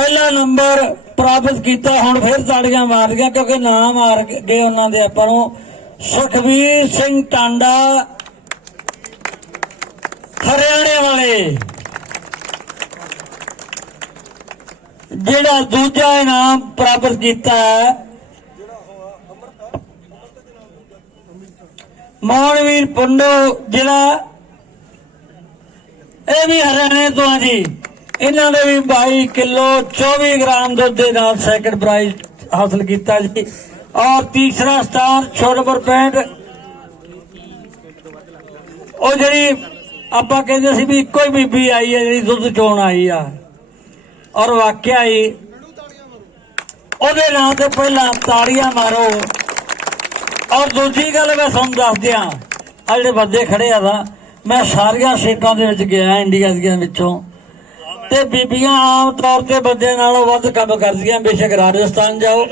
ਪਹਿਲਾ ਨੰਬਰ ਪ੍ਰਾਪਤ ਕੀਤਾ, ਹੁਣ ਫਿਰ ਤਾੜੀਆਂ ਮਾਰਦੀਆਂ, ਕਿਉਂਕਿ ਨਾਮ ਮਾਰ ਗਏ ਉਹਨਾਂ ਦੇ ਆਪਾਂ ਨੂੰ। ਸੁਖਵੀਰ ਸਿੰਘ ਟਾਂਡਾ, ਹਰਿਆਣੇ ਵਾਲੇ। ਜਿਹੜਾ ਦੂਜਾ ਇਨਾਮ ਪ੍ਰਾਪਤ ਕੀਤਾ ਹੈ ਮੋਹਨਵੀਰ ਪੁੰਡੋ ਜਿਹੜਾ ਇਹ ਵੀ ਹਰਿਆਣੇ ਤੋਂ ਆ ਜੀ। ਇਹਨਾਂ ਨੇ ਵੀ 22 ਕਿਲੋ 24 ਗ੍ਰਾਮ ਦੁੱਧ ਦੇ ਨਾਲ ਸੈਕਿੰਡ ਪ੍ਰਾਈਜ਼ ਹਾਸਲ ਕੀਤਾ ਜੀ। ਔਰ ਤੀਸਰਾ ਸਥਾਨ 6 ਨੰਬਰ 65 ਉਹ ਜਿਹੜੀ ਆਪਾਂ ਕਹਿੰਦੇ ਸੀ ਵੀ ਇੱਕੋ ਹੀ ਬੀਬੀ ਆਈ ਹੈ, ਜਿਹੜੀ ਦੁੱਧ ਚੋਣ ਆਈ ਆ। ਔਰ ਵਾਕਿਆ ਹੀ ਉਹਦੇ ਨਾਂ ਤੇ ਪਹਿਲਾਂ ਤਾੜੀਆਂ ਮਾਰੋ। ਔਰ ਦੂਜੀ ਗੱਲ ਮੈਂ ਤੁਹਾਨੂੰ ਦੱਸ ਦਿਆਂ ਆ ਜਿਹੜੇ ਬੰਦੇ ਖੜੇ ਆ ਨਾ, ਮੈਂ ਸਾਰੀਆਂ ਸਟੇਟਾਂ ਦੇ ਵਿੱਚ ਗਿਆ, ਇੰਡੀਆ ਦੀਆਂ ਵਿੱਚੋਂ। ਤੇ ਬੀਬੀਆਂ ਆਮ ਤੌਰ ਤੇ ਬੰਦੇ ਨਾਲੋਂ ਵੱਧ ਕੰਮ ਕਰਦੀਆਂ। ਬੇਸ਼ੱਕ ਰਾਜਸਥਾਨ ਜਾਓ,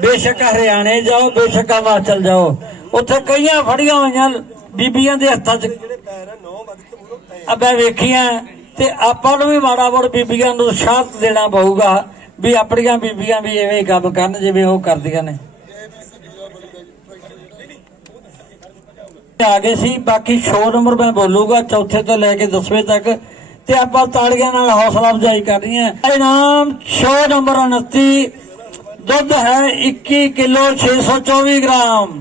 ਬੇਸ਼ੱਕ ਹਰਿਆਣੇ ਜਾਓ, ਬੇਸ਼ੱਕ ਹਿਮਾਚਲ ਜਾਓ। ਉੱਥੇ ਕਈਆਂ ਫੜੀਆਂ ਹੋਈਆਂ ਬੀਬੀਆਂ ਦੇ ਹੱਥਾਂ 'ਚ। ਅਬੇ ਵੇਖੀਆਂ ਤੇ ਆਪਾਂ ਨੂੰ ਵੀ ਮਾੜਾ ਮੋੜ ਬੀਬੀਆਂ ਨੂੰ ਸ਼ਾਂਤ ਦੇਣਾ ਪਊਗਾ ਵੀ ਆਪਣੀਆਂ ਬੀਬੀਆਂ ਵੀ ਐਵੇਂ ਕੰਮ ਕਰਨ ਜਿਵੇਂ ਉਹ ਕਰਦੀਆਂ ਨੇ। ਆ ਗਏ ਸੀ, ਬਾਕੀ ਸ਼ੋ ਨੰਬਰ ਮੈਂ ਬੋਲੂਗਾ, ਚੌਥੇ ਤੋਂ ਲੈ ਕੇ 10ਵੇਂ ਤੱਕ ਤੇ ਆਪਾਂ ਤਾੜੀਆਂ ਨਾਲ ਹੌਸਲਾ ਅਫਜ਼ਾਈ ਕਰਨੀ ਹੈ। ਇਨਾਮ ਸ਼ੋ ਨੰਬਰ 29 ਦੁੱਧ ਹੈ 21 ਕਿਲੋ 624 ਗ੍ਰਾਮ।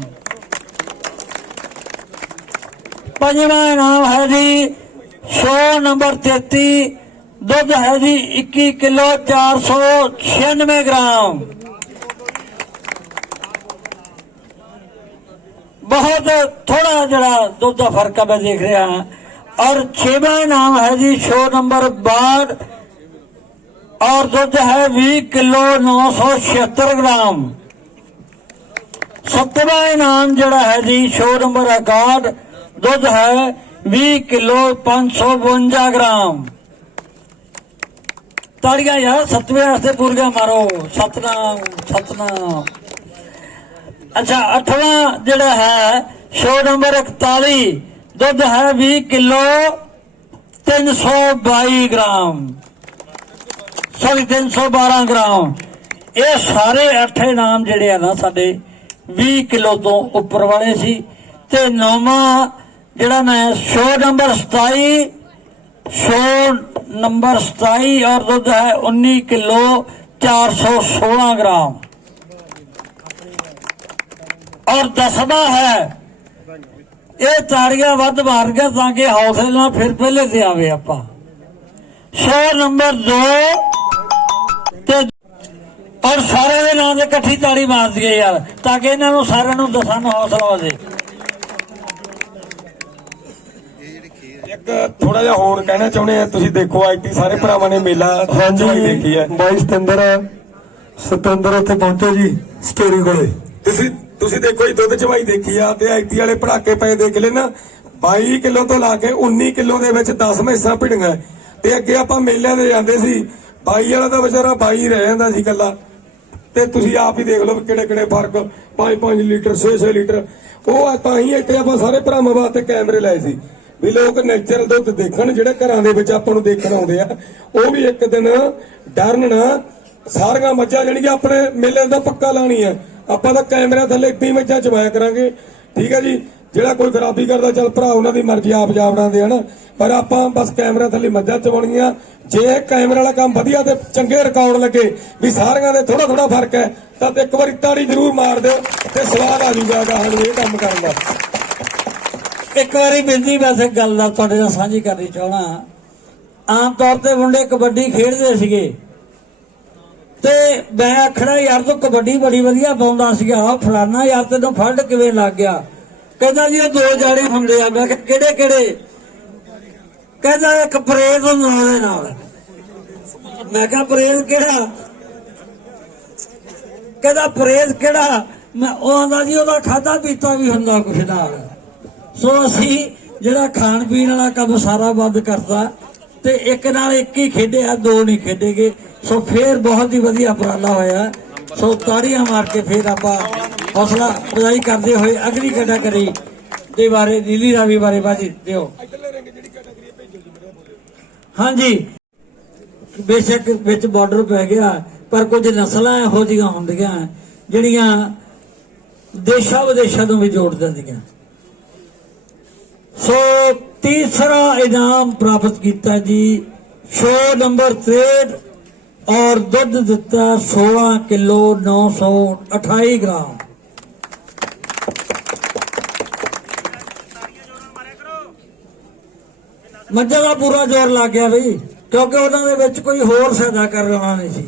ਪੰਜਵਾਂ ਇਨਾਮ ਹੈ ਜੀ ਸ਼ੋ ਨੰਬਰ 33 ਦੁੱਧ ਹੈ ਜੀ 21 ਕਿਲੋ 496 ਗ੍ਰਾਮ। ਬਹੁਤ ਥੋੜਾ ਜਿਹੜਾ ਦੁੱਧ ਦਾ ਫ਼ਰਕ ਆ ਮੈਂ ਦੇਖ ਰਿਹਾ ਹਾਂ। ਔਰ ਛੇਵਾਂ ਨਾਮ ਹੈ ਜੀ ਸ਼ੋ ਨੰਬਰ 62 ਔਰ ਦੁੱਧ ਹੈ 20 ਕਿਲੋ 976 ਗ੍ਰਾਮ। ਸੱਤਵਾਂ ਇਨਾਮ ਜਿਹੜਾ ਹੈ ਜੀ ਸ਼ੋ ਨੰਬਰ 61 ਦੁੱਧ ਹੈ 20 ਕਿਲੋ 552 ਗ੍ਰਾਮ। ਤਾੜੀਆਂ ਯਾਰ, ਸੱਤਵੇਂ ਵਾਸਤੇ ਪੂਰੀਆਂ ਮਾਰੋ। ਸਤਨਾਮ ਸਤਨਾਮ। ਅੱਛਾ, ਅਠਵਾਂ ਜਿਹੜਾ ਹੈ ਸ਼ੋ ਨੰਬਰ 41 ਦੁੱਧ ਹੈ 20 ਕਿਲੋ 322 ਗ੍ਰਾਮ। Sorry 312 gram. ਇਹ ਸਾਰੇ ਅੱਠੇ ਨਾਮ ਜਿਹੜੇ ਆ ਨਾ ਸਾਡੇ 20 ਕਿਲੋ ਤੋਂ ਉੱਪਰ ਵਾਲੇ ਸੀ ਤੇ ਨੌਵਾਂ ਜਿਹੜਾ ਮੈਂ ਸ਼ੋ ਨੰਬਰ 27 ਸ਼ੋ ਨੰਬਰ 27 ਔਰ ਦੁੱਧ ਹੈ 19 ਕਿਲੋ 416 ਗ੍ਰਾਮ। ਔਰ ਦਸਵਾਂ ਹੈ ਇਹ ਤਾੜੀਆਂ ਵੱਧ ਮਾਰ ਗਿਆ ਤਾਂ ਕਿ ਹੌਸਲੇ ਨਾਲ ਫਿਰ ਪਹਿਲੇ ਤੇ ਆਵੇ ਆਪਾਂ। ਸ਼ੋ ਨੰਬਰ 2 ਤੇ ਔਰ ਸਾਰਿਆਂ ਦੇ ਨਾਂ ਦੇ ਇਕੱਠੀ ਤਾੜੀ ਮਾਰ ਦਈਏ ਯਾਰ ਤਾਂ ਕਿ ਇਹਨਾਂ ਨੂੰ ਸਾਰਿਆਂ ਨੂੰ ਦਸਾਂ ਨੂੰ ਹੌਸਲਾ ਹੋ ਇੱਕ ਥੋੜਾ ਜਿਹਾ ਹੋਰ ਕਹਿਣਾ ਚਾਹੁੰਦੇ ਆ ਤੁਸੀਂ ਦੇਖੋ ਆਈਟੀ ਸਾਰੇ ਭਰਾਵਾਂ ਨੇ ਮੇਲਾ ਚਵਾਈ ਦੇਖੀ ਹੈ। ਬਾਈ ਸਤਿੰਦਰ ਸਤਿੰਦਰ ਉੱਥੇ ਪਹੁੰਚੋ ਜੀ ਸਟੋਰੀ ਕੋਲੇ। ਤੁਸੀਂ ਤੁਸੀਂ ਦੇਖੋ ਜੀ, ਦੁੱਧ ਚਵਾਈ ਦੇਖੀ ਆ ਤੇ ਆਈਟੀ ਵਾਲੇ ਪੜਾਕੇ ਪਏ ਦੇਖ ਲੈ ਨਾ। 22 ਕਿਲੋ ਤੋਂ ਲਾ ਕੇ 19 ਕਿਲੋ ਦੇ ਵਿੱਚ 10 ਮੈਸਾਂ ਭਿੜੀਆਂ। ਤੇ ਅੱਗੇ ਆਪਾਂ ਮੇਲਿਆਂ ਦੇ ਜਾਂਦੇ ਸੀ। 22 ਵਾਲਾ ਤਾਂ ਵਿਚਾਰਾ 22 ਰਹਿ ਜਾਂਦਾ ਸੀ ਕੱਲਾ ਤੇ ਤੁਸੀਂ ਆਪ ਹੀ ਦੇਖ ਲਓ ਕਿਹੜੇ ਕਿਹੜੇ ਫ਼ਰਕ। 5-5 ਲੀਟਰ 6-6 ਲੀਟਰ। ਉਹ ਤਾਂ ਹੀ ਇੱਥੇ ਆਪਾਂ ਸਾਰੇ ਭਰਾਵਾਂ ਵਾਸਤੇ ਕੈਮਰੇ ਲਾਏ ਸੀ। ਵੀ ਲੋਕ ਨੇਚਰਲ ਦੁੱਧ ਦੇਖਣ, ਜਿਹੜੇ ਘਰਾਂ ਦੇ ਵਿੱਚ ਆਪਾਂ ਨੂੰ ਦੇਖਣ ਆਉਂਦੇ ਆ, ਉਹ ਵੀ ਇੱਕ ਦਿਨ ਡਰਨ ਨਾ ਸਾਰੀਆਂ ਮੱਝਾਂ ਜਿਹੜੀਆਂ ਆਪਣੇ ਮੇਲੇ ਦਾ ਪੱਕਾ ਲਾਣੀ ਆ ਆਪਾਂ ਤਾਂ ਕੈਮਰਾ ਥੱਲੇ ਇੱਦਾਂ ਮੱਝਾਂ ਚਵਾਇਆ ਕਰਾਂਗੇ। ਠੀਕ ਹੈ ਜੀ? ਜਿਹੜਾ ਕੋਈ ਖਰਾਬੀ ਕਰਦਾ, ਚੱਲ ਭਰਾ, ਉਹਨਾਂ ਦੀ ਮਰਜ਼ੀ ਆਪ ਜਾ ਬਣਾਉਂਦੇ ਹਨ। ਪਰ ਆਪਾਂ ਬਸ ਕੈਮਰਾ ਥੱਲੇ ਮੱਝਾਂ ਚਵਾਉਣੀਆਂ ਜੇ ਕੈਮਰਾ ਵਾਲਾ ਕੰਮ ਵਧੀਆ ਤੇ ਚੰਗੇ ਰਿਕਾਰਡ ਲੱਗੇ, ਵੀ ਸਾਰਿਆਂ ਦੇ ਥੋੜਾ ਥੋੜਾ ਫ਼ਰਕ ਹੈ, ਤਾਂ ਇੱਕ ਵਾਰੀ ਤਾੜੀ ਜ਼ਰੂਰ ਮਾਰ ਦਿਓ ਤੇ ਸਵਾਦ ਆ ਜੂਗਾ ਗਾਹਾਂ ਇਹ ਕੰਮ ਕਰਨ ਦਾ। ਇੱਕ ਵਾਰੀ ਬੇਨਤੀ ਵੈਸੇ ਇੱਕ ਗੱਲ ਦਾ ਤੁਹਾਡੇ ਨਾਲ ਸਾਂਝੀ ਕਰਨੀ ਚਾਹਣਾ ਆਮ ਤੌਰ ਤੇ ਮੁੰਡੇ ਕਬੱਡੀ ਖੇਡਦੇ ਸੀਗੇ। ਤੇ ਮੈਂ ਆਖਣਾ ਯਾਰ ਤੂੰ ਕਬੱਡੀ ਬੜੀ ਵਧੀਆ ਪਾਉਂਦਾ ਸੀਗਾ, ਆਹ ਫਲਾਨਾ ਯਾਰ ਤੈਨੂੰ ਫੰਡ ਕਿਵੇਂ ਲੱਗ ਗਿਆ? ਕਹਿੰਦਾ ਜੀ, ਇਹ ਦੋ ਜਾਣੇ ਹੁੰਦੇ ਆ। ਮੈਂ ਕਿਹਾ, ਕਿਹੜੇ ਕਿਹੜੇ? ਕਹਿੰਦਾ, ਇੱਕ ਪ੍ਰੇਤ ਹੁੰਦਾ ਉਹਦੇ ਨਾਲ। ਮੈਂ ਕਿਹਾ ਪ੍ਰੇਤ ਕਿਹੜਾ? ਕਹਿੰਦਾ ਪ੍ਰੇਤ ਕਿਹੜਾ? ਮੈਂ ਉਹ ਆਂਦਾ ਜੀ, ਉਹਦਾ ਖਾਦਾ ਪੀਤਾ ਵੀ ਹੁੰਦਾ ਕੁਛ ਨਾਲ। ਸੋ ਅਸੀਂ ਜਿਹੜਾ ਖਾਣ ਪੀਣ ਵਾਲਾ ਕੰਮ ਸਾਰਾ ਬੰਦ ਕਰਤਾ ਤੇ ਇੱਕ ਨਾਲ ਇੱਕ ਹੀ ਖੇਡਿਆ ਦੋ ਨਹੀਂ ਖੇਡੇਗੇ। ਸੋ ਫੇਰ ਬਹੁਤ ਹੀ ਵਧੀਆ ਉਪਰਾਲਾ ਹੋਇਆ। ਸੋ ਤਾੜੀਆਂ ਮਾਰ ਕੇ ਫੇਰ ਆਪਾਂ ਹੌਸਲਾ ਅਫਜ਼ਾਈ ਕਰਦੇ ਹੋਏ ਅਗਲੀ ਕੈਟਾਗਰੀ ਦੇ ਬਾਰੇ, ਨੀਲੀ ਰਾਵੀ ਬਾਰੇ ਬਾਜੀ ਦਿਓ। ਹਾਂਜੀ। ਬੇਸ਼ੱਕ ਵਿੱਚ ਬਾਰਡਰ ਪੈ ਗਿਆ, ਪਰ ਕੁਝ ਨਸਲਾਂ ਇਹੋ ਜਿਹੀਆਂ ਹੁੰਦੀਆਂ, ਜਿਹੜੀਆਂ ਦੇਸ਼ਾਂ ਵਿਦੇਸ਼ਾਂ ਨੂੰ ਵੀ ਜੋੜ ਦਿੰਦੀਆਂ ਸੋ ਤੀਸਰਾ ਇਨਾਮ ਪ੍ਰਾਪਤ ਕੀਤਾ ਜੀ ਸ਼ੋ ਨੰਬਰ 63 ਔਰ ਦੁੱਧ ਦਿੱਤਾ 16 ਕਿਲੋ 928 ਗ੍ਰਾਮ ਮੱਝਾਂ ਦਾ ਪੂਰਾ ਜ਼ੋਰ ਲੱਗ ਗਿਆ ਬਈ ਕਿਉਂਕਿ ਉਹਨਾਂ ਦੇ ਵਿੱਚ ਕੋਈ ਹੋਰ ਸੌਦਾ ਕਰਨ ਵਾਲਾ ਨਹੀਂ ਸੀ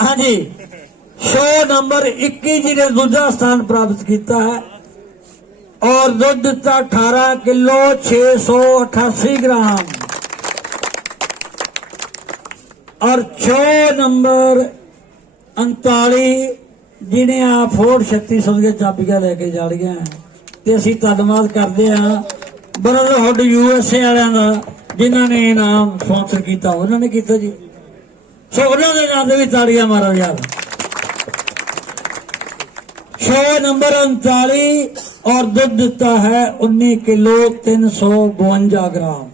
ਹਾਂਜੀ ਸ਼ੋ ਨੰਬਰ 21 ਜੀ ਨੇ ਦੂਜਾ ਸਥਾਨ ਪ੍ਰਾਪਤ ਕੀਤਾ ਹੈ ਔਰ ਦੁੱਧ ਦਿੱਤਾ 18 ਕਿਲੋ 688 ਗ੍ਰਾਮ ਔਰ 6 ਨੰਬਰ 39 ਜਿਹਨੇ ਆ ਫੋਰ 3600 ਦੀਆਂ ਚਾਬੀਆਂ ਲੈ ਕੇ ਜਾ ਰਹੀਆਂ ਤੇ ਅਸੀਂ ਧੰਨਵਾਦ ਕਰਦੇ ਆ ਬਰਦਰਹੁੱਡ ਏ ਵਾਲਿਆਂ ਦਾ, ਜਿਨ੍ਹਾਂ ਨੇ ਇਨਾਮ ਸਪਾਂਸਰ ਕੀਤਾ। ਉਹਨਾਂ ਨੇ ਕੀਤਾ ਜੀ। ਸੋ ਉਹਨਾਂ ਦੇ ਨਾਮ ਦੇ ਵੀ ਤਾੜੀਆਂ ਮਾਰੋ ਯਾਰ। 6 ਨੰਬਰ 39 ਔਰ ਦੁੱਧ ਦਿੱਤਾ ਹੈ 19 ਕਿਲੋ 352 ਗ੍ਰਾਮ।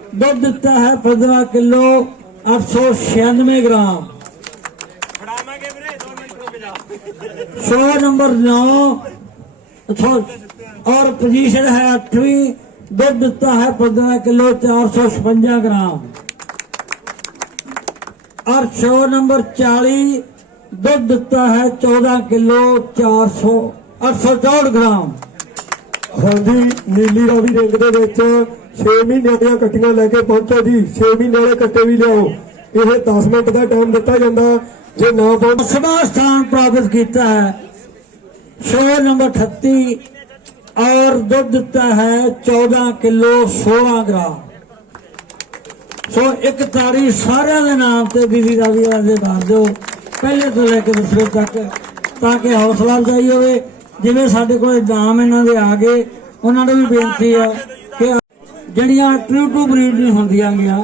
دودھ دیتا ہے پندرہ کلو آٹھ سو چھیانوے گرام۔ سو نمبر نو اور پوزیشن ہے اٹھویں۔ دودھ دیتا ہے پندرہ کلو چار سو چھپنجا گرام۔ اور سو نمبر چالی دودھ دیتا ہے چودہ کلو چار سو اٹھ سو چوڑ گرام۔ ہلدی، نیلی روی رنگ دے 6 ਮਹੀਨਿਆਂ ਦੀਆਂ ਕੱਟੀਆਂ ਲੈ ਕੇ ਪਹੁੰਚੋ ਜੀ 6 ਮਹੀਨੇ ਵਾਲੇ ਕੱਟੇ ਵੀ ਲਿਆਓ ਇਹ 10 ਮਿੰਟ ਦਾ ਟਾਈਮ ਦਿੱਤਾ ਜਾਂਦਾ ਜੇ ਨਾ ਪਹੁੰਚ दसवां स्थान प्राप्त किया है शो नंबर 38 और दुध देता है 14 किलो 16 ग्राम ਸੋ ਇੱਕ ਤਾੜੀ ਸਾਰਿਆਂ ਦੇ ਨਾਮ ਤੇ ਬੀਬੀ ਰਾਵੀ ਵਾਲੇ ਦੇ ਮਾਰ ਦਿਓ ਪਹਿਲੇ ਤੋਂ ਲੈ ਕੇ ਦਸਵੇਂ ਤੱਕ ਤਾਂ ਕਿ ਹੌਸਲਾ ਅਫਜ਼ਾਈ ਹੋਵੇ ਜਿਵੇਂ ਸਾਡੇ ਕੋਲ ਨਾਮ ਇਹਨਾਂ ਦੇ ਆ ਗਏ ਉਹਨਾਂ ਨੂੰ ਵੀ ਬੇਨਤੀ ਆ ਕਿ ਜਿਹੜੀਆਂ ਟਰੂ ਟੂ ਬਰੀਡ ਨਹੀਂ ਹੁੰਦੀਆਂ ਗਿਆ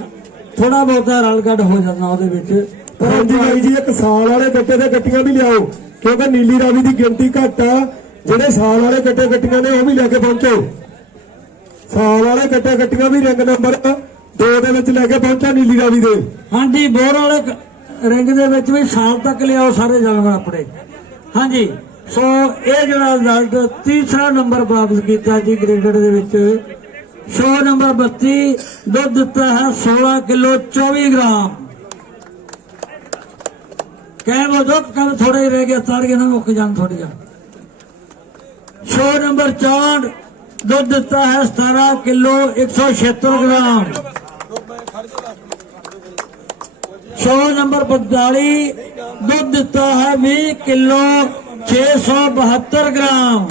ਥੋੜਾ ਬਹੁਤਾ ਰਲ ਗੱਡ ਹੋ ਜਾਂਦਾ ਉਹਦੇ ਵਿੱਚ। ਪਰ ਭਾਈ ਜੀ ਇੱਕ ਸਾਲ ਵਾਲੇ ਗੱਟੇ ਦੇ ਗੱਟੀਆਂ ਵੀ ਲਿਆਓ ਕਿਉਂਕਿ ਨੀਲੀ ਰਾਵੀ ਦੀ ਗਿਣਤੀ ਘੱਟ ਆ। ਜਿਹੜੇ ਸਾਲ ਵਾਲੇ ਗੱਟੇ ਗੱਟੀਆਂ ਨੇ ਉਹ ਵੀ ਲੈ ਕੇ ਪਹੁੰਚੋ। ਸਾਲ ਵਾਲੇ ਗੱਟੇ ਗੱਟੀਆਂ ਵੀ ਰਿੰਗ ਨੰਬਰ 2 ਦੇ ਵਿੱਚ ਲੈ ਕੇ ਪਹੁੰਚੋ ਨੀਲੀ ਰਾਵੀ ਦੇ। ਹਾਂਜੀ ਬੋਰ ਵਾਲੇ ਰਿੰਗ ਦੇ ਵਿੱਚ ਵੀ ਸਾਲ ਤੱਕ ਲਿਆਓ ਸਾਰੇ ਜਾਨਵਰ ਆਪਣੇ। ਹਾਂਜੀ ਸੋ ਇਹ ਜਿਹੜਾ ਰਿਜ਼ਲਟ ਤੀਸਰਾ ਨੰਬਰ ਪ੍ਰਾਪਤ ਕੀਤਾ ਜੀ ਗ੍ਰੇਡਡ ਦੇ ਵਿੱਚ। ਸ਼ੋ ਨੰਬਰ 32 ਦੁੱਧ ਦਿੱਤਾ ਹੈ 16 ਕਿਲੋ 24 ਗ੍ਰਾਮ। ਕਹਿ ਉਹ ਦੁੱਧ ਕੰਮ ਥੋੜਾ ਹੀ ਰਹਿ ਗਿਆ ਤੜ ਗਿਆ ਨਾ ਮੁੱਕ ਜਾਣ ਥੋੜੀ ਜਿਹਾ। ਸ਼ੋ ਨੰਬਰ 64 ਦੁੱਧ ਦਿੱਤਾ ਹੈ 17 ਕਿਲੋ 176 ਗ੍ਰਾਮ। ਸ਼ੋ ਨੰਬਰ 45 ਦੁੱਧ ਦਿੱਤਾ ਹੈ 20 ਕਿਲੋ 672 ਗ੍ਰਾਮ।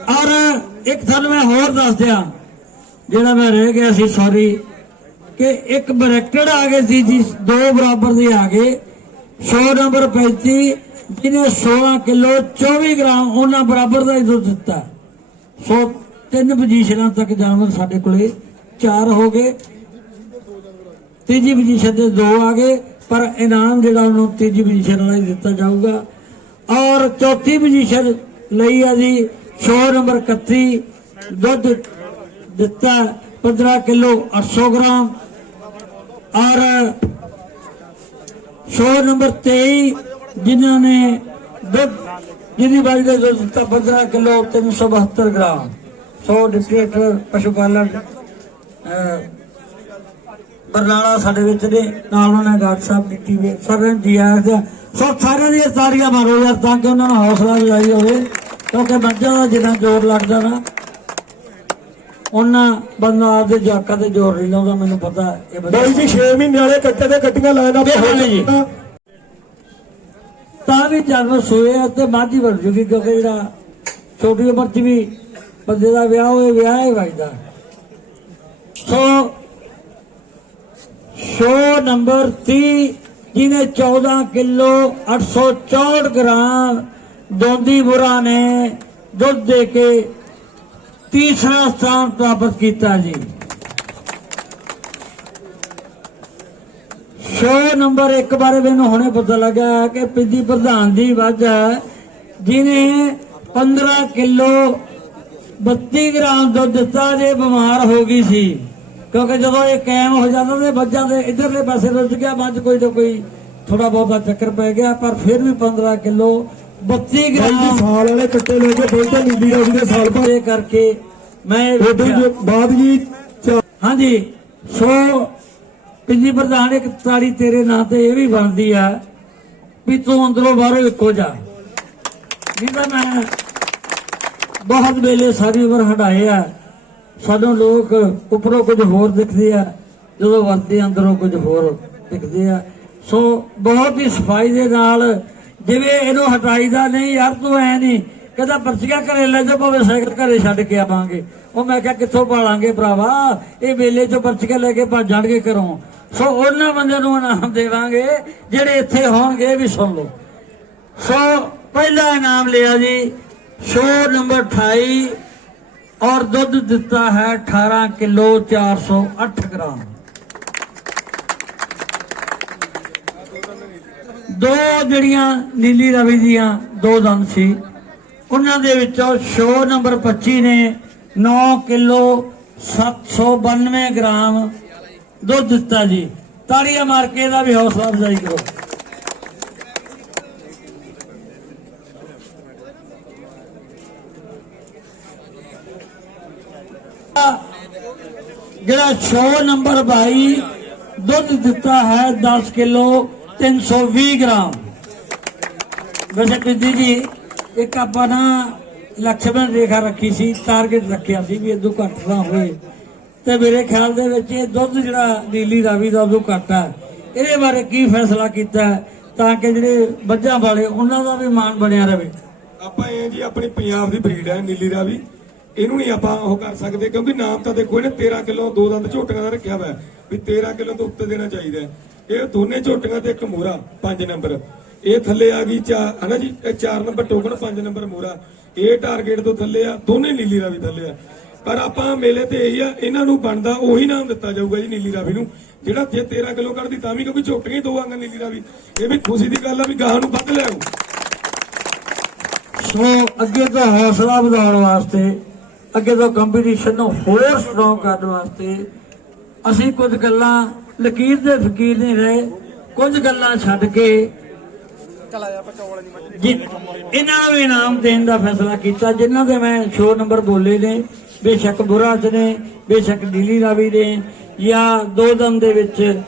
ਔਰ ਇੱਕ ਤੁਹਾਨੂੰ ਮੈਂ ਹੋਰ ਦੱਸ ਦਿਆਂ, ਜਿਹੜਾ ਮੈਂ ਰਹਿ ਗਿਆ ਸੀ ਸੌਰੀ ਕਿ ਇੱਕ ਬਰੈਕਟਡ ਆ ਗਏ ਸੀ ਜੀ, ਦੋ ਬਰਾਬਰ ਦੇ ਆ ਗਏ। 100 ਨੰਬਰ 35 ਜਿਹਨੇ 16 ਕਿਲੋ 24 ਗ੍ਰਾਮ ਉਹਨਾਂ ਬਰਾਬਰ ਦਾ ਹੀ ਦੁੱਧ ਦਿੱਤਾ। ਸੋ ਤਿੰਨ ਪੋਜੀਸ਼ਨਾਂ ਤੱਕ ਜਾਨਵਰ ਸਾਡੇ ਕੋਲੇ ਚਾਰ ਹੋ ਗਏ। ਤੀਜੀ ਪੋਜੀਸ਼ਨ ਤੇ ਦੋ ਆ ਗਏ, ਪਰ ਇਨਾਮ ਜਿਹੜਾ ਉਹਨੂੰ ਤੀਜੀ ਪੋਜੀਸ਼ਨ ਵਾਲਾ ਹੀ ਦਿੱਤਾ ਜਾਊਗਾ। ਔਰ ਚੌਥੀ ਪੋਜੀਸ਼ਨ ਲਈ ਆ ਜੀ ਸ਼ੋ ਨੰਬਰ 31 ਦੁੱਧ ਦਿੱਤਾ 15 ਕਿਲੋ 800 ਗ੍ਰਾਮ। ਔਰ ਸ਼ੋ ਨੰਬਰ 23 ਜਿਨ੍ਹਾਂ ਨੇ ਦੁੱਧ, ਜਿਹਦੀ ਬਾਈ ਦਾ ਦੁੱਧ ਦਿੱਤਾ 15 ਕਿਲੋ 372 ਗ੍ਰਾਮ। ਸੋ ਡਿਕਟੇਟਰ ਪਸ਼ੂ ਪਾਲਣ ਬਰਨਾਲਾ ਸਾਡੇ ਵਿੱਚ ਨੇ। ਨਾਲ ਉਹਨਾਂ ਨੇ ਡਾਕਟਰ ਸਾਹਿਬ ਦੀ ਟੀਵੀ ਸਾਰਿਆਂ ਨੂੰ ਜੀ ਆਇਆਂ ਸੋ ਸਾਰਿਆਂ ਦੀਆਂ ਤਾੜੀਆਂ ਮਾਰੋ ਯਾਰ, ਤਾਂ ਕਿ ਉਹਨਾਂ ਨੂੰ ਹੌਸਲਾ ਦਿਲਾਈ ਹੋਵੇ। ਕਿਉਂਕਿ ਬੱਚਿਆਂ ਦਾ ਜਿੰਨਾ ਜ਼ੋਰ ਲੱਗਦਾ ਨਾ ਉਹਨਾਂ ਬੰਦਾ ਆਪਦੇ ਜਾਕਾਂ ਤੇ ਜ਼ੋਰ ਨਹੀਂ ਲਾਉਂਦਾ ਮੈਨੂੰ ਪਤਾ ਇਹ ਬੱਚੇ ਬਾਈ ਜੀ 6 ਮਹੀਨੇ ਵਾਲੇ ਕੱਟੇ ਗੱਟੀਆਂ ਲਾਈਨ ਅਪ ਦੇਖ ਲਓ ਜੀ। ਤਾਂ ਵੀ ਜਾਨਵਰ ਸੋਏ ਆ ਤੇ ਮਾਝੀ ਬਣ ਜੂਗੀ ਕਿਉਂਕਿ ਜਿਹੜਾ ਛੋਟੀ ਉਮਰ 'ਚ ਵੀ ਬੰਦੇ ਦਾ ਵਿਆਹ ਹੋਏ ਵਿਆਹ ਹੀ ਵੱਜਦਾ ਸੋ ਸ਼ੋ ਨੰਬਰ 30 ਜਿਹਨੇ 14 ਕਿਲੋ 864 ਗ੍ਰਾਮ ਦੋਦੀ ਬੁਰਾ ਨੇ ਦੁੱਧ ਦੇ ਕੇ ਤੀਸਰਾ ਸਥਾਨ ਪ੍ਰਾਪਤ ਕੀਤਾ ਜੀ। ਸ਼ੋ ਨੰਬਰ 1 ਬਾਰੇ ਮੈਨੂੰ ਹੁਣੇ ਪਤਾ ਲੱਗਾ ਕਿ ਪਿੰਡੀ ਪ੍ਰਧਾਨ ਦੀ ਵਜ੍ਹਾ ਜਿਹਨੇ 15 ਕਿਲੋ 32 ਗ੍ਰਾਮ ਦੁੱਧ ਦਿੱਤਾ ਜੇ, ਬਿਮਾਰ ਹੋ ਗਈ ਸੀ। ਕਿਉਂਕਿ ਜਦੋਂ ਇਹ ਕਾਇਮ ਹੋ ਜਾਂਦਾ ਤੇ ਬੱਚਾ ਦੇ ਇਧਰਲੇ ਪਾਸੇ ਰੁੱਝ ਗਿਆ ਮੱਝ ਕੋਈ ਨਾ ਕੋਈ ਥੋੜਾ ਬਹੁਤਾ ਚੱਕਰ ਪੈ ਗਿਆ, ਪਰ ਫਿਰ ਵੀ 15 ਕਿਲੋ 32 ਬਾਈ ਜੀ ਗ੍ਰਾਮ ਸਾਲ ਵਾਲੇ ਕੱਟੇ ਲੈ ਕੇ ਪਹੁੰਚੇ ਨੀਲੀ ਰਾਵੀ ਦੇ ਸਾਲ ਭਰ ਦੇ ਕਰਕੇ ਮੈਂ ਇਹ ਉਦੋਂ ਬਾਅਦ ਜੀ ਹਾਂਜੀ ਸੋ ਪਿੰਡੀ ਪ੍ਰਧਾਨ ਇੱਕ ਤਾੜੀ ਤੇਰੇ ਨਾਂ ਤੇ ਇਹ ਵੀ ਬਣਦੀ ਆ ਵੀ ਤੂੰ ਅੰਦਰੋਂ ਬਾਹਰੋਂ ਇੱਕੋ ਜਾ। ਨਹੀਂ ਤਾਂ ਮੈਂ ਬਹੁਤ ਵੇਲੇ ਸਾਰੀ ਉਮਰ ਹਟਾਏ ਆ। ਸਾਨੂੰ ਲੋਕ ਉੱਪਰੋਂ ਕੁਝ ਹੋਰ ਦਿਖਦੇ ਆ ਜਦੋਂ ਵਰਤੇ ਅੰਦਰੋਂ ਕੁਝ ਹੋਰ ਦਿਖਦੇ ਆ। ਸੋ ਬਹੁਤ ਹੀ ਸਫ਼ਾਈ ਦੇ ਨਾਲ ਜਿਵੇਂ ਇਹਨੂੰ ਹਟਾਈਦਾ ਨਹੀਂ, ਯਾਰ ਤੂੰ ਐ ਨਹੀਂ। ਕਹਿੰਦਾ, ਪਰਚੀਆਂ ਘਰੇ ਲੈ ਜਾ, ਭਾਵੇਂ ਸਾਈਕਲ ਘਰੇ ਛੱਡ ਕੇ ਆਵਾਂਗੇ। ਉਹ ਮੈਂ ਕਿਹਾ, ਕਿੱਥੋਂ ਪਾਲਾਂਗੇ ਭਰਾਵਾ? ਇਹ ਵੇਲੇ ਚੋਂ ਪਰਚੀਆਂ ਲੈ ਕੇ ਭੱਜ ਜਾਣਗੇ ਘਰੋਂ। ਸੋ ਉਹਨਾਂ ਬੰਦਿਆਂ ਨੂੰ ਇਨਾਮ ਦੇਵਾਂਗੇ, ਜਿਹੜੇ ਇੱਥੇ ਹੋਣਗੇ ਵੀ ਸੁਣ ਲਓ। ਸੋ ਪਹਿਲਾ ਇਨਾਮ ਲਿਆ ਜੀ ਸ਼ੋ ਨੰਬਰ 28 ਔਰ ਦੁੱਧ ਦਿੱਤਾ ਹੈ 18 ਕਿਲੋ 408 ਗ੍ਰਾਮ। ਦੋ ਜਿਹੜੀਆਂ ਨੀਲੀ ਰਵੀ ਦੀਆਂ ਦੋ ਦੰਦ ਸੀ। ਉਹਨਾਂ ਦੇ ਵਿੱਚੋਂ ਸ਼ੋ ਨੰਬਰ 25 ਨੇ 9 ਕਿਲੋ 792 ਗ੍ਰਾਮ ਦੁੱਧ ਦਿੱਤਾ ਜੀ। ਤਾੜੀਆਂ ਮਾਰ ਕੇ ਇਹਦਾ ਵੀ ਹੌਸਲਾ ਅਫਜ਼ਾਈ ਕਰੋ। ਜਿਹੜਾ ਸ਼ੋ ਨੰਬਰ 22 ਦੁੱਧ ਦਿੱਤਾ ਹੈ 10 ਕਿਲੋ 320 ਗ੍ਰਾਮ। ਬੇਸ਼ੱਕ ਜੀ ਜੀ, ਇੱਕ ਆਪਾਂ ਨਾ ਰੇਖਾ ਰੱਖੀ ਸੀ ਟਾਰਗੇਟ ਰੱਖਿਆ ਸੀ ਵੀ ਇਦੋਂ ਘੱਟ ਨਾ ਹੋਵੇ। ਤੇ ਮੇਰੇ ਖਿਆਲ ਦੇ ਵਿੱਚ ਇਹ ਦੁੱਧ ਜਿਹੜਾ ਨੀਲੀ ਰਾਵੀ ਦਾ ਉਦੋਂ ਘੱਟ ਆ। ਇਹਦੇ ਬਾਰੇ ਕੀ ਫੈਸਲਾ ਕੀਤਾ ਤਾਂ ਕਿ ਜਿਹੜੇ ਵੱਜਾਂ ਵਾਲੇ, ਉਹਨਾਂ ਦਾ ਵੀ ਮਾਣ ਬਣਿਆ ਰਹੇ। ਆਪਾਂ ਇਹ ਜੀ ਆਪਣੀ ਪੰਜਾਬ ਦੀ ਬਰੀਡ ਹੈ, ਨੀਲੀ ਰਾਵੀ। ਇਹਨੂੰ ਨਹੀਂ ਆਪਾਂ ਉਹ ਕਰ ਸਕਦੇ, ਕਿਉਂਕਿ ਨਾਮ ਤਾਂ ਦੇਖੋ, ਇਹਨੇ 13 ਕਿਲੋ ਦੋ ਦੰਦ ਝੋਟੀਆਂ ਦਾ ਰੱਖਿਆ ਹੋਇਆ ਵੀ 13 ਕਿਲੋ ਤੋਂ ਉੱਤੇ ਦੇਣਾ ਚਾਹੀਦਾ ਇਹ ਦੋਨੇ ਝੋਟੀਆਂ ਤੇ ਇੱਕ ਮੂਰਾ 5 ਨੰਬਰ। ਇਹ ਥੱਲੇ ਆ ਗਈ ਚਾ, ਹਨਾ ਜੀ? ਇਹ 4 ਨੰਬਰ ਟੋਕਨ 5 ਨੰਬਰ ਮੂਰਾ ਇਹ ਟਾਰਗੇਟ ਤੋਂ ਥੱਲੇ ਆ, ਦੋਨੇ ਨੀਲੀ ਰਾਵੀ ਥੱਲੇ ਆ। ਪਰ ਆਪਾਂ ਮੇਲੇ ਤੇ ਇਹੀ ਆ, ਇਹਨਾਂ ਨੂੰ ਬਣਦਾ ਉਹੀ ਨਾਮ ਦਿੱਤਾ ਜਾਊਗਾ ਜੀ ਨੀਲੀ ਰਾਵੀ ਨੂੰ। ਜਿਹੜਾ ਜੇ 13 ਕਿਲੋ ਕੱਢਦੀ ਤਾਂ ਵੀ ਕਿਉਂਕਿ ਝੋਟੀਆਂ ਹੀ ਦੋ ਆਂਗਾ ਨੀਲੀ ਰਾਵੀ। ਇਹ ਵੀ ਖੁਸ਼ੀ ਦੀ ਗੱਲ ਆ ਵੀ ਗਾਹ ਨੂੰ ਵੱਧ ਲਿਆਓ ਸੋ ਅੱਗੇ ਤੋਂ ਹੌਸਲਾ ਵਧਾਉਣ ਵਾਸਤੇ, ਅੱਗੇ ਤੋਂ ਕੰਪੀਟੀਸ਼ਨ ਨੂੰ ਹੋਰ ਸਟਰੋਂਗ ਕਰਨ ਵਾਸਤੇ, ਅਸੀਂ ਕੁਝ ਗੱਲਾਂ ਲਕੀਰ ਦੇ ਫਕੀਰ ਨਹੀਂ ਰਹੇ ਕੁਝ ਗੱਲਾਂ ਛੱਡ ਕੇ ਜੀ, ਇਹਨਾਂ ਨੂੰ ਵੀ ਇਨਾਮ ਦੇਣ ਦਾ ਫੈਸਲਾ ਕੀਤਾ, ਜਿਨ੍ਹਾਂ ਦੇ ਮੈਂ ਸ਼ੋ ਨੰਬਰ ਬੋਲੇ ਨੇ, ਬੇਸ਼ੱਕ ਬੁਰਾ ਚ ਨੇ, ਬੇਸ਼ੱਕ ਨੀਲੀ ਰਾਵੀ ਨੇ, ਜਾਂ ਦੋ ਦਿਨ ਦੇ ਵਿੱਚ